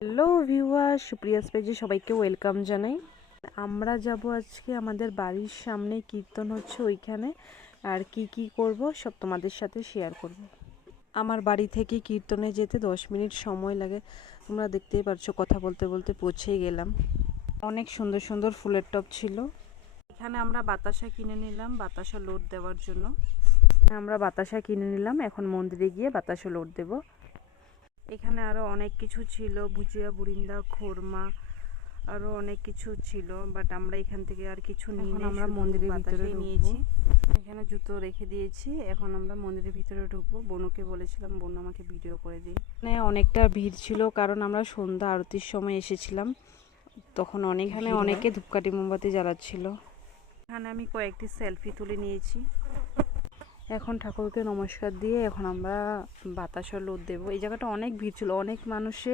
Hello viewer, Supriya পেজে সবাইকে welcome জানাই। আমরা যাব আজকে আমাদের বাড়ির সামনে কীর্তন হচ্ছে, ওইখানে আর কি করব সব তোমাদের সাথে শেয়ার করব। আমার বাড়ি থেকে কীর্তনে যেতে 10 মিনিট সময় লাগে। তোমরা দেখতেই পারছো, কথা বলতে বলতে পৌঁছেই গেলাম। অনেক সুন্দর সুন্দর ফুলের টব ছিল। এখানে আমরা বাতাসা কিনে নিলাম বাতাসা লোড দেওয়ার জন্য। আমরা বাতাসা কিনে নিলাম, এখন মন্দিরে গিয়ে বাতাসা লোড দেব। এখানে আরো অনেক কিছু ছিল, ভুজিয়া, বুরিন্দা, খোরমা, আরো অনেক কিছু ছিল, বাট আমরা এখান থেকে আর কিছু নিই না। আমরা মন্দিরের ভিতরে নিয়েছি, এখানে জুতো রেখে দিয়েছি। এখন আমরা মন্দিরের ভিতরে ঢুকবো। বনুকে বলেছিলাম, বনু আমাকে ভিডিও করে দিয়ে। মানে অনেকটা ভিড় ছিল, কারণ আমরা সন্ধ্যা আরতির সময় এসেছিলাম, তখন অনেকে ধূপকাঠি মোমবাতি জ্বালাচ্ছিল। এখানে আমি কয়েকটি সেলফি তুলে নিয়েছি। এখন ঠাকুরকে নমস্কার দিয়ে এখন আমরা বাতাসা লোড দেবো। এই জায়গাটা অনেক ভিড় ছিল, অনেক মানুষে